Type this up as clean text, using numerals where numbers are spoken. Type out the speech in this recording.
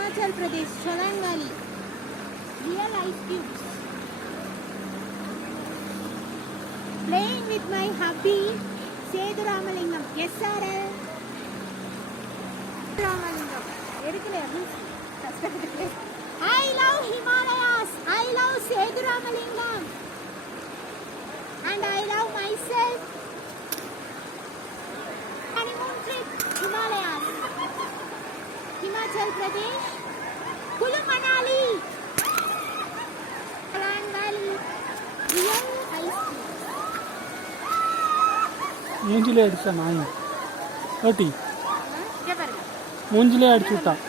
Himachal Pradesh, Solang Valley. Real ice cubes. Playing with my hubby, Sethu Ramalingam. Yes, sir. Ramalingam. I love Himalayas. I love Sethu Ramalingam. And I love myself. Honeymoon trip, Himalayas. Himachal Pradesh, Kulu Manali, Solang Valley, real ice cream. மூஞ்சிலே அடிச்சா நாய் ஓட்டி மூஞ்சிலே அடிச்சு விட்டான்.